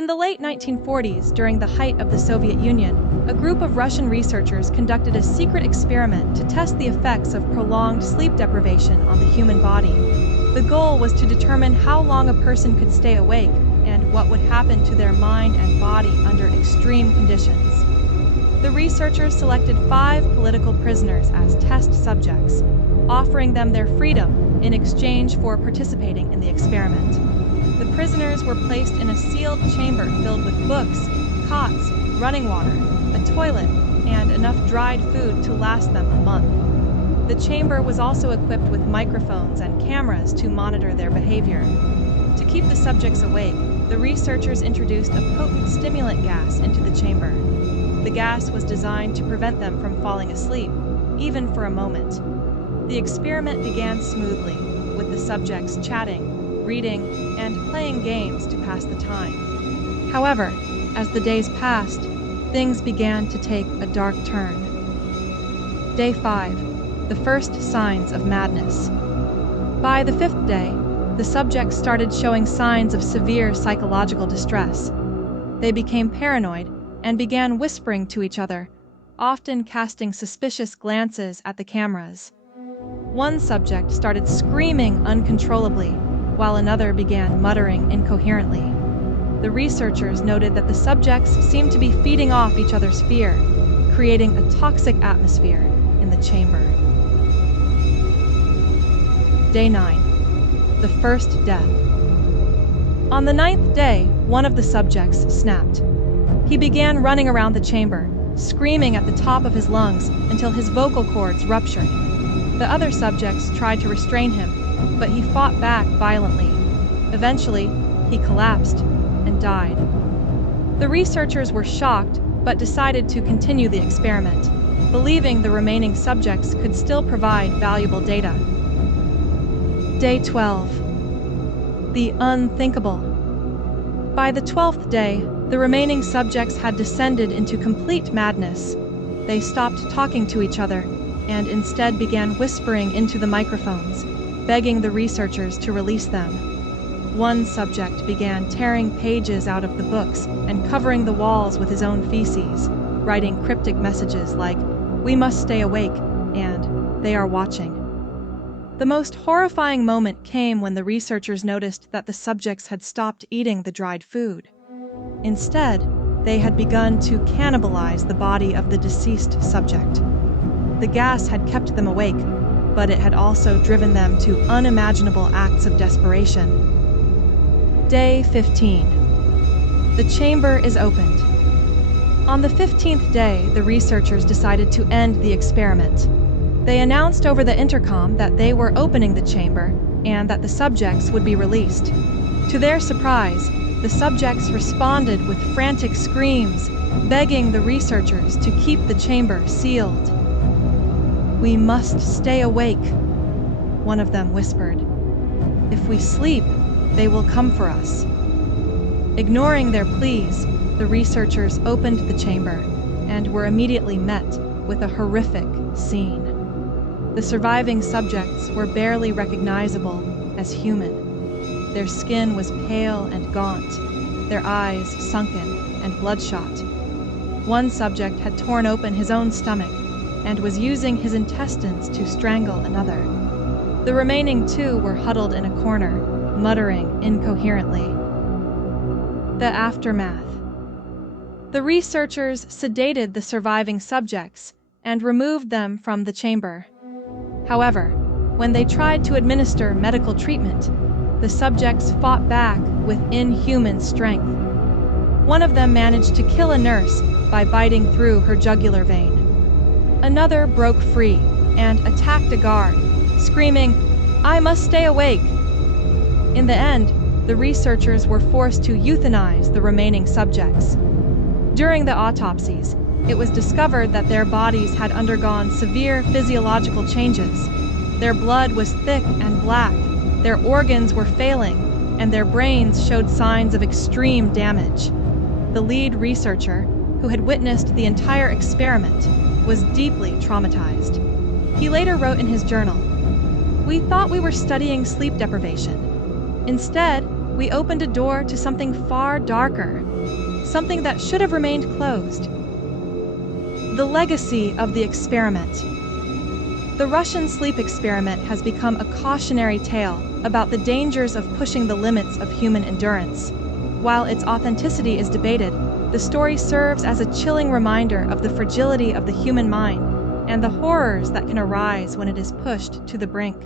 In the late 1940s, during the height of the Soviet Union, a group of Russian researchers conducted a secret experiment to test the effects of prolonged sleep deprivation on the human body. The goal was to determine how long a person could stay awake and what would happen to their mind and body under extreme conditions. The researchers selected 5 political prisoners as test subjects, offering them their freedom in exchange for participating in the experiment. The prisoners were placed in a sealed chamber filled with books, cots, running water, a toilet, and enough dried food to last them a month. The chamber was also equipped with microphones and cameras to monitor their behavior. To keep the subjects awake, the researchers introduced a potent stimulant gas into the chamber. The gas was designed to prevent them from falling asleep, even for a moment. The experiment began smoothly, with the subjects chatting, reading, and playing games to pass the time. However, as the days passed, things began to take a dark turn. Day 5. The first signs of madness. By the 5th day, the subjects started showing signs of severe psychological distress. They became paranoid and began whispering to each other, often casting suspicious glances at the cameras. One subject started screaming uncontrollably, while another began muttering incoherently. The researchers noted that the subjects seemed to be feeding off each other's fear, creating a toxic atmosphere in the chamber. Day 9. The first death. On the 9th day, one of the subjects snapped. He began running around the chamber, screaming at the top of his lungs until his vocal cords ruptured. The other subjects tried to restrain him, but he fought back violently. Eventually, he collapsed and died. The researchers were shocked, but decided to continue the experiment, believing the remaining subjects could still provide valuable data. Day 12. The unthinkable. By the 12th day, the remaining subjects had descended into complete madness. They stopped talking to each other and instead began whispering into the microphones, begging the researchers to release them. One subject began tearing pages out of the books and covering the walls with his own feces, writing cryptic messages like, "We must stay awake," and "They are watching." The most horrifying moment came when the researchers noticed that the subjects had stopped eating the dried food. Instead, they had begun to cannibalize the body of the deceased subject. The gas had kept them awake, but it had also driven them to unimaginable acts of desperation. Day 15. The chamber is opened. On the 15th day, the researchers decided to end the experiment. They announced over the intercom that they were opening the chamber and that the subjects would be released. To their surprise, the subjects responded with frantic screams, begging the researchers to keep the chamber sealed. "We must stay awake," one of them whispered. "If we sleep, they will come for us." Ignoring their pleas, the researchers opened the chamber and were immediately met with a horrific scene. The surviving subjects were barely recognizable as human. Their skin was pale and gaunt, their eyes sunken and bloodshot. One subject had torn open his own stomach and was using his intestines to strangle another. The remaining 2 were huddled in a corner, muttering incoherently. The aftermath. The researchers sedated the surviving subjects and removed them from the chamber. However, when they tried to administer medical treatment, the subjects fought back with inhuman strength. One of them managed to kill a nurse by biting through her jugular vein. Another broke free and attacked a guard, screaming, "I must stay awake!" In the end, the researchers were forced to euthanize the remaining subjects. During the autopsies, it was discovered that their bodies had undergone severe physiological changes. Their blood was thick and black, their organs were failing, and their brains showed signs of extreme damage. The lead researcher, who had witnessed the entire experiment, was deeply traumatized. He later wrote in his journal, "We thought we were studying sleep deprivation. Instead, we opened a door to something far darker, something that should have remained closed. The legacy of the experiment. The Russian sleep experiment has become a cautionary tale about the dangers of pushing the limits of human endurance. While its authenticity is debated, the story serves as a chilling reminder of the fragility of the human mind and the horrors that can arise when it is pushed to the brink.